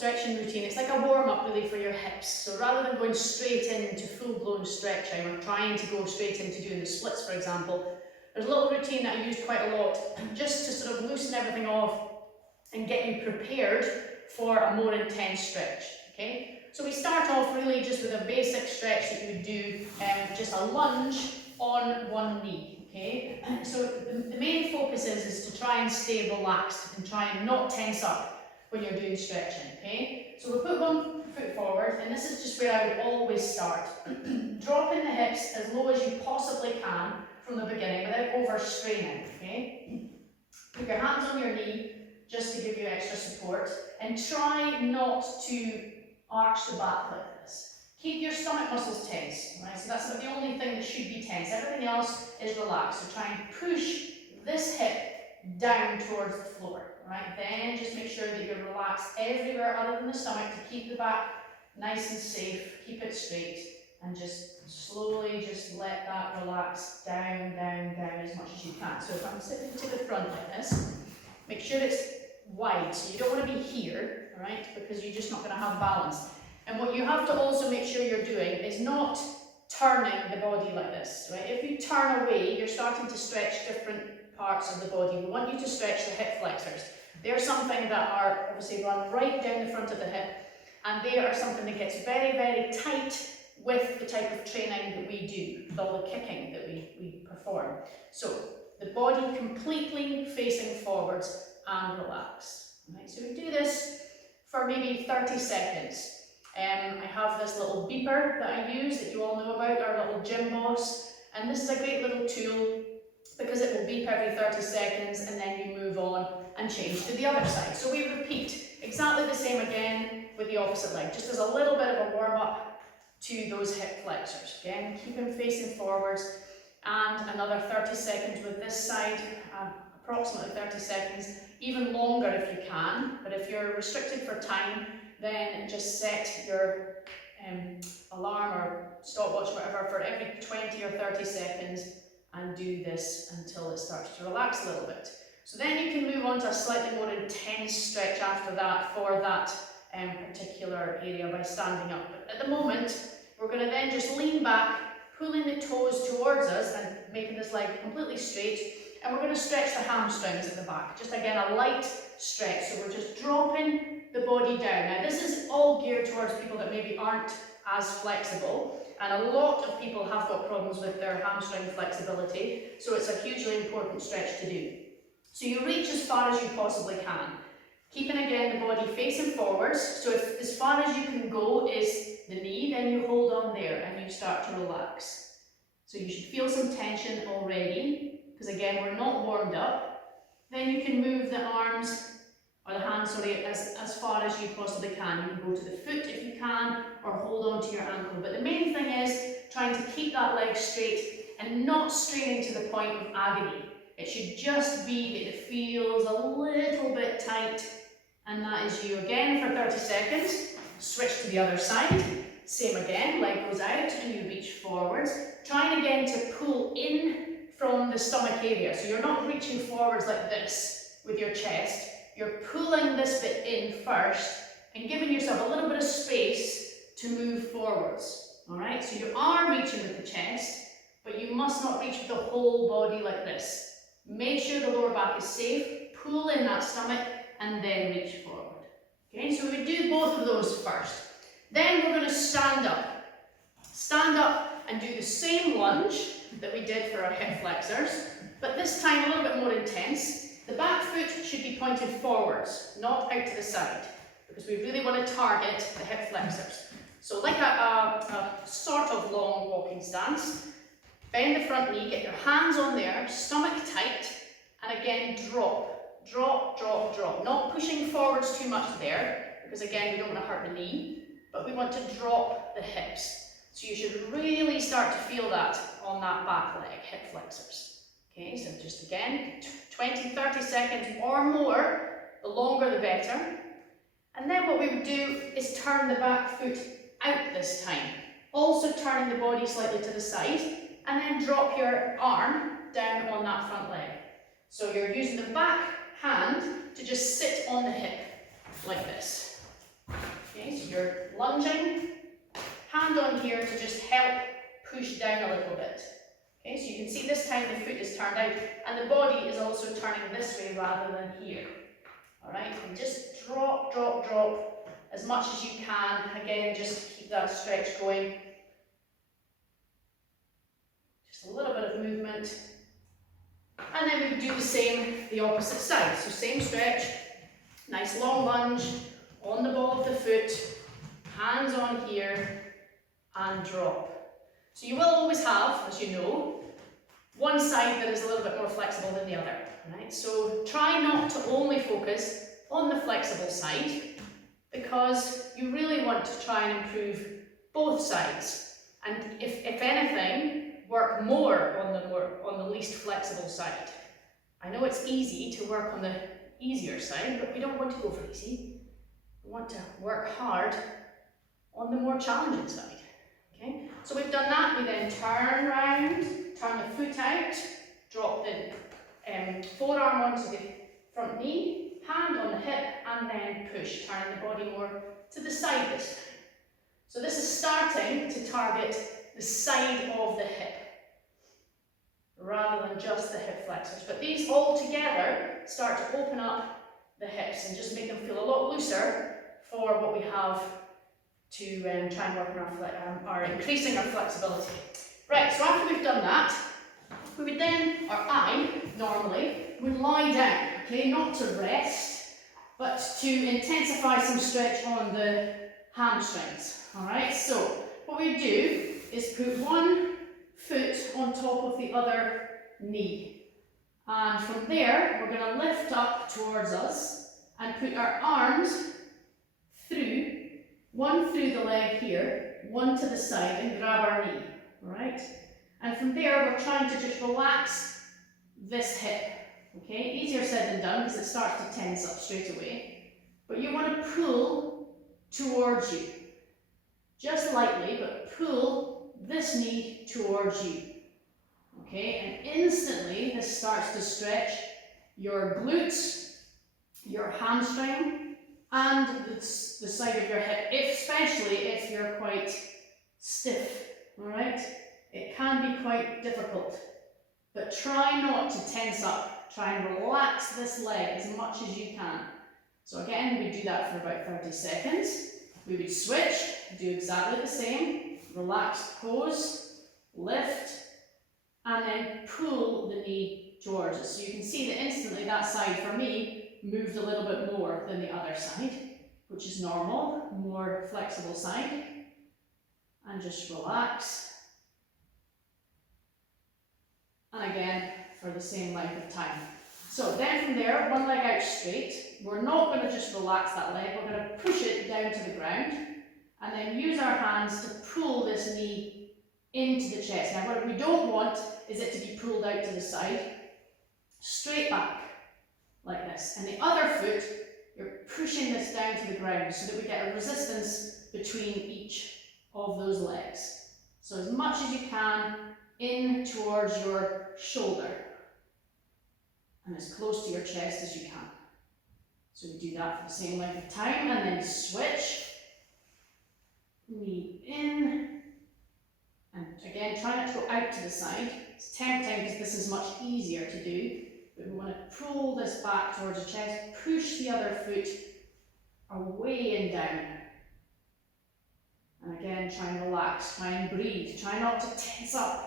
stretching routine. It's like a warm-up really for your hips. So rather than going straight into full-blown stretching or trying to go straight into doing the splits, for example, there's a little routine that I use quite a lot just to sort of loosen everything off and get you prepared for a more intense stretch, okay? So we start off really just with a basic stretch that you would do, just a lunge on one knee, okay? So the main focus is to try and stay relaxed and try and not tense up when you're doing stretching, okay? So we'll put one foot forward, and this is just where I would always start. Dropping the hips as low as you possibly can from the beginning without overstraining, okay? Put your hands on your knee just to give you extra support, and try not to arch the back like this. Keep your stomach muscles tense, right? So that's the only thing that should be tense. Everything else is relaxed. So try and push this hip down towards the floor, right? Then just make sure that you're relaxed everywhere other than the stomach to keep the back nice and safe, keep it straight, and just slowly just let that relax down, down, down as much as you can. So if I'm sitting to the front like this, make sure it's wide, so you don't want to be here, right? Because you're just not going to have balance. And what you have to also make sure you're doing is not turning the body like this, right? If you turn away, you're starting to stretch different parts of the body. We want you to stretch the hip flexors. They're something that are obviously run right down the front of the hip, and they are something that gets very, very tight with the type of training that we do, with all the kicking that we perform. So the body completely facing forwards and relaxed. Right? So we do this for maybe 30 seconds. I have this little beeper that I use that you all know about, our little gym boss, and this is a great little tool because it will beep every 30 seconds and then you move on and change to the other side. So we repeat exactly the same again with the opposite leg, just as a little bit of a warm-up to those hip flexors. Again, keep them facing forwards, and another 30 seconds with this side, approximately 30 seconds, even longer if you can, but if you're restricted for time, then just set your alarm or stopwatch, whatever, for every 20 or 30 seconds and do this until it starts to relax a little bit. So then you can move on to a slightly more intense stretch after that for that particular area by standing up. But at the moment, we're going to then just lean back, pulling the toes towards us and making this leg completely straight. And we're going to stretch the hamstrings at the back. Just again, a light stretch. So we're just dropping the body down. Now this is all geared towards people that maybe aren't as flexible. And a lot of people have got problems with their hamstring flexibility. So it's a hugely important stretch to do. So you reach as far as you possibly can. Keeping again the body facing forwards. So if as far as you can go is the knee, then you hold on there and you start to relax. So you should feel some tension already, because again, we're not warmed up. Then you can move the arms, or the hands, sorry, as far as you possibly can. You can go to the foot if you can, or hold on to your ankle. But the main thing is trying to keep that leg straight and not straining to the point of agony. It should just be that it feels a little bit tight, and that is you. Again for 30 seconds. Switch to the other side. Same again, leg goes out and you reach forwards. Trying again to pull in from the stomach area. So you're not reaching forwards like this with your chest. You're pulling this bit in first and giving yourself a little bit of space to move forwards. Alright, so you are reaching with the chest, but you must not reach with the whole body like this. Make sure the lower back is safe, pull in that stomach, and then reach forward. Okay, so we do both of those first. Then we're going to stand up. Stand up and do the same lunge that we did for our hip flexors, but this time a little bit more intense. The back foot should be pointed forwards, not out to the side, because we really want to target the hip flexors. So like a sort of long walking stance, bend the front knee, get your hands on there, stomach tight, and again drop, drop, drop, drop. Not pushing forwards too much there, because again we don't want to hurt the knee, but we want to drop the hips. So you should really start to feel that on that back leg, hip flexors. Okay, so just again, 20, 30 seconds or more, the longer the better. And then what we would do is turn the back foot out this time. Also turning the body slightly to the side, and then drop your arm down on that front leg. So you're using the back hand to just sit on the hip, like this. Okay, so you're lunging, hand on here to just help push down a little bit. Okay, so you can see this time the foot is turned out and the body is also turning this way rather than here. Alright, and just drop, drop, drop as much as you can. Again, just to keep that stretch going. Just a little bit of movement. And then we do the same, the opposite side. So same stretch, nice long lunge, on the ball of the foot, hands on here, and drop. So you will always have, as you know, one side that is a little bit more flexible than the other. Right? So try not to only focus on the flexible side, because you really want to try and improve both sides. And if anything, work more on the least flexible side. I know it's easy to work on the easier side, but we don't want to go for easy. We want to work hard on the more challenging side. Okay? So we've done that. We then turn round, turn the foot out, drop the forearm onto the front knee, hand on the hip, and then push, turning the body more to the side this time. So this is starting to target the side of the hip, rather than just the hip flexors. But these all together start to open up the hips and just make them feel a lot looser for what we have to try and work on our increasing our flexibility. Right, so after we've done that, we would then, or I normally, would lie down, okay, not to rest, but to intensify some stretch on the hamstrings. Alright, so what we do is put one foot on top of the other knee. And from there, we're going to lift up towards us and put our arms through, one through the leg here, one to the side, and grab our knee. Alright? And from there, we're trying to just relax this hip. Okay? Easier said than done because it starts to tense up straight away. But you want to pull towards you. Just lightly, but pull this knee towards you. Okay? And instantly, this starts to stretch your glutes, your hamstring, and the side of your hip, especially if you're quite stiff. Alright? It can be quite difficult, but try not to tense up. Try and relax this leg as much as you can. So again, we do that for about 30 seconds. We would switch, do exactly the same. Relaxed pose, lift, and then pull the knee towards us. So you can see that instantly that side, for me, moved a little bit more than the other side, which is normal, more flexible side. And just relax. And again, for the same length of time. So then from there, one leg out straight. We're not going to just relax that leg, we're going to push it down to the ground, and then use our hands to pull this knee into the chest. Now what we don't want is it to be pulled out to the side, straight back, like this. And the other foot, you're pushing this down to the ground so that we get a resistance between each of those legs. So as much as you can, in towards your shoulder and as close to your chest as you can. So we do that for the same length of time, and then switch, knee in, and again try not to go out to the side. It's tempting because this is much easier to do, but we want to pull this back towards the chest, push the other foot away and down. And again, try and relax, try and breathe, try not to tense up.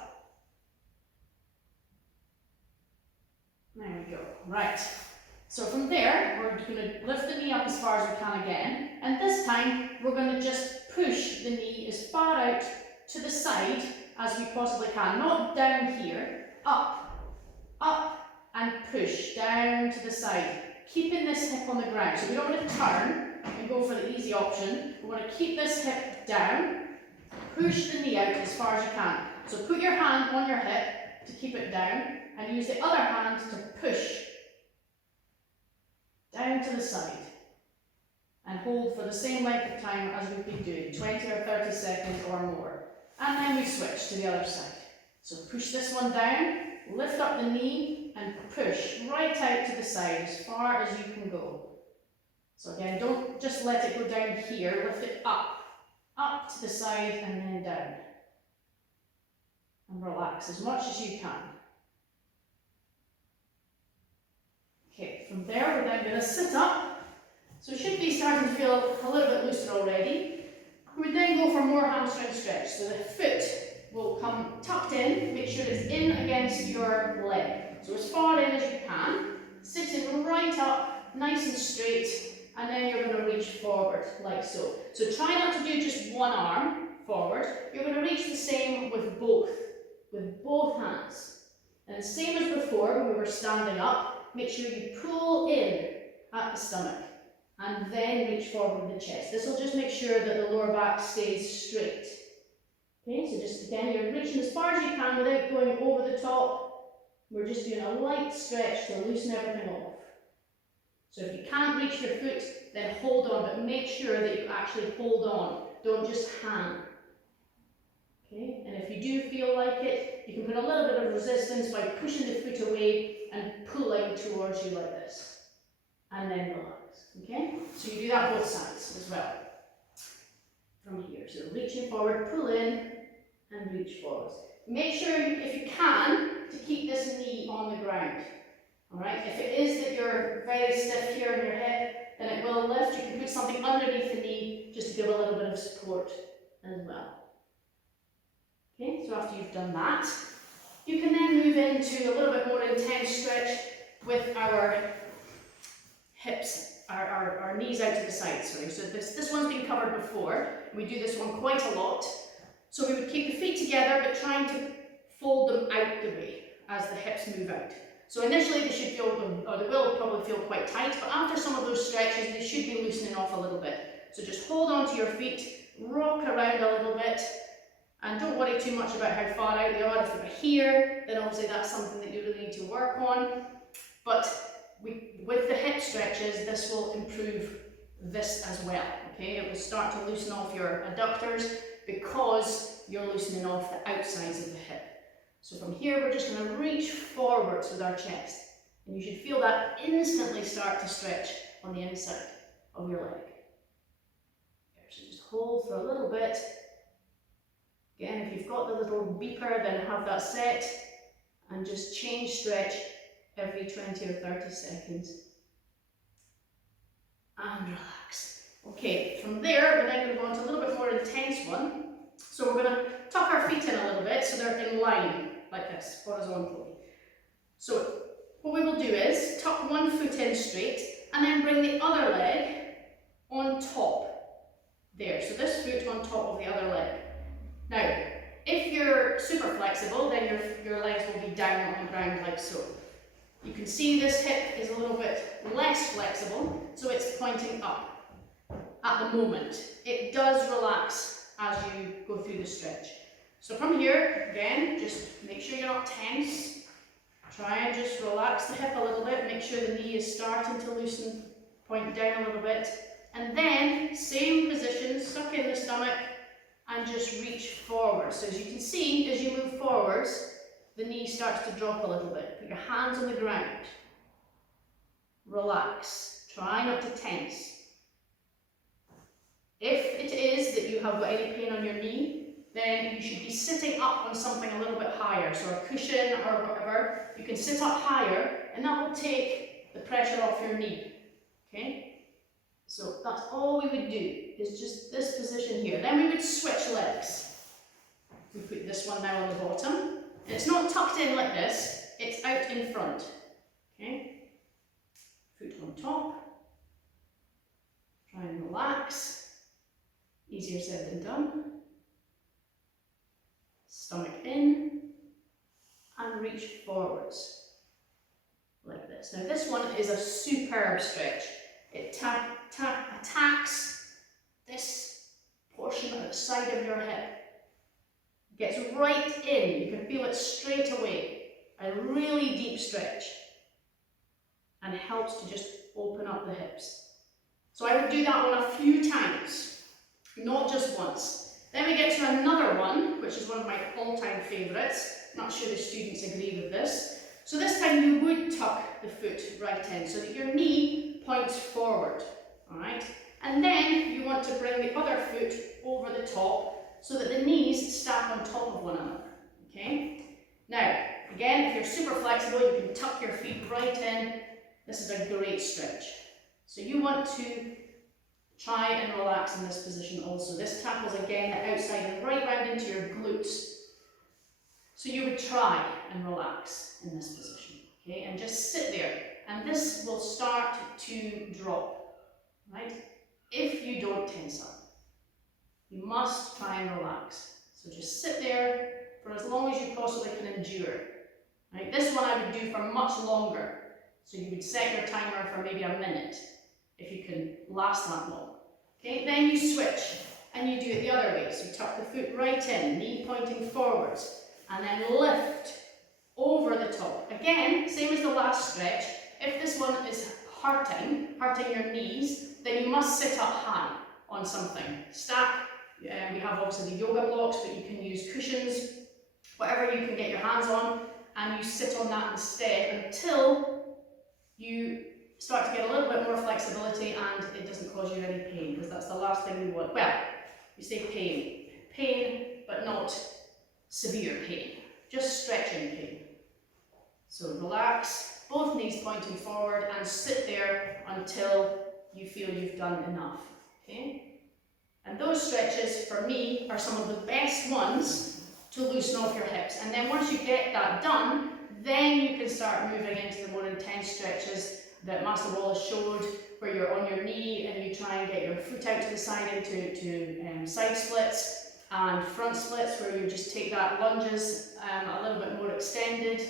There we go. Right. So from there, we're going to lift the knee up as far as we can again. And this time, we're going to just push the knee as far out to the side as we possibly can. Not down here. Up, up, and push down to the side. Keeping this hip on the ground. So we don't want to turn and go for the easy option. We want to keep this hip down. Push the knee out as far as you can. So put your hand on your hip to keep it down, and use the other hand to push down to the side. And hold for the same length of time as we've been doing, 20 or 30 seconds or more. And then we switch to the other side. So push this one down, lift up the knee, and push right out to the side as far as you can go. So again, don't just let it go down here, lift it up to the side and then down. And relax as much as you can. Okay, from there we're then going to sit up. So we should be starting to feel a little bit looser already. We would then go for more hamstring stretch. So the foot will come tucked in, make sure it's in against your leg. So as far in as you can, sitting right up, nice and straight, and then you're going to reach forward like so. So try not to do just one arm forward. You're going to reach the same with both hands. And same as before when we were standing up, make sure you pull in at the stomach and then reach forward with the chest. This will just make sure that the lower back stays straight. Okay, so just again, you're reaching as far as you can without going over the top. We're just doing a light stretch to loosen everything off. So if you can't reach your foot, then hold on, but make sure that you actually hold on. Don't just hang. Okay, and if you do feel like it, you can put a little bit of resistance by pushing the foot away and pulling towards you like this. And then relax. Okay, so you do that both sides as well. From here, so reaching forward, pull in and reach forward. Make sure, if you can, to keep this knee on the ground. Alright, if it is that you're very stiff here in your hip, then it will lift. You can put something underneath the knee just to give a little bit of support as well. Okay, so after you've done that, you can then move into a little bit more intense stretch with our hips, our knees out to the side, sorry. So this one's been covered before. We do this one quite a lot. So we would keep the feet together, but trying to fold them out the way as the hips move out. So initially they should feel, or they will probably feel quite tight, but after some of those stretches, they should be loosening off a little bit. So just hold on to your feet, rock around a little bit, and don't worry too much about how far out they are. If they're here, then obviously that's something that you really need to work on. But with the hip stretches, this will improve this as well. Okay, it will start to loosen off your adductors because you're loosening off the outsides of the hip. So from here, we're just going to reach forwards with our chest. And you should feel that instantly start to stretch on the inside of your leg. So just hold for a little bit. Again, if you've got the little beeper, then have that set. And just change stretch every 20 or 30 seconds. And relax. Okay, from there, we're then going to go on to a little bit more intense one. So we're going to tuck our feet in a little bit so they're in line, like this, horizontally. So what we will do is tuck one foot in straight and then bring the other leg on top. There, so this foot on top of the other leg. Now, if you're super flexible, then your legs will be down on the ground like so. You can see this hip is a little bit less flexible, so it's pointing up at the moment. It does relax as you go through the stretch. So from here, again, just make sure you're not tense. Try and just relax the hip a little bit, make sure the knee is starting to loosen, point down a little bit. And then, same position, suck in the stomach and just reach forward. So as you can see, as you move forwards, the knee starts to drop a little bit. Put your hands on the ground. Relax. Try not to tense. If it is that you have got any pain on your knee, then you should be sitting up on something a little bit higher. So a cushion or whatever. You can sit up higher and that will take the pressure off your knee. Okay? So that's all we would do, is just this position here. Then we would switch legs. We put this one now on the bottom. And it's not tucked in like this, it's out in front. Okay? Foot on top. Try and relax. Easier said than done. Stomach in. And reach forwards. Like this. Now this one is a superb stretch. It attacks this portion at the side of your hip. Gets right in, you can feel it straight away. A really deep stretch. And helps to just open up the hips. So I would do that one a few times, not just once. Then we get to another one, which is one of my all-time favourites. Not sure the students agree with this. So this time you would tuck the foot right in so that your knee points forward. alright? And then you want to bring the other foot over the top so that the knees stack on top of one another, okay? Now, again, if you're super flexible, you can tuck your feet right in. This is a great stretch. So you want to try and relax in this position also. This tackles again the outside and right round into your glutes. So you would try and relax in this position, okay? And just sit there. And this will start to drop, right? If you don't tense up. You must try and relax. So just sit there for as long as you possibly can endure. Right? This one I would do for much longer. So you would set your timer for maybe a minute, if you can last that long. Okay, then you switch and you do it the other way. So tuck the foot right in, knee pointing forwards, and then lift over the top. Again, same as the last stretch. If this one is hurting your knees, then you must sit up high on something. Stack, we have obviously the yoga blocks, but you can use cushions, whatever you can get your hands on, and you sit on that instead until you start to get a little bit more flexibility and it doesn't cause you any pain, because that's the last thing we want. Well, we say pain, but not severe pain, just stretching pain. So relax, both knees pointing forward, and sit there until you feel you've done enough, okay? And those stretches, for me, are some of the best ones to loosen off your hips. And then once you get that done, then you can start moving into the more intense stretches that Master Wallace showed, where you're on your knee and you try and get your foot out to the side into side splits and front splits, where you just take that lunges a little bit more extended.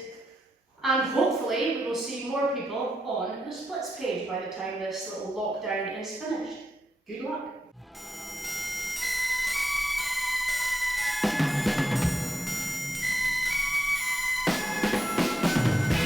And hopefully we will see more people on the splits page by the time this little lockdown is finished. Good luck.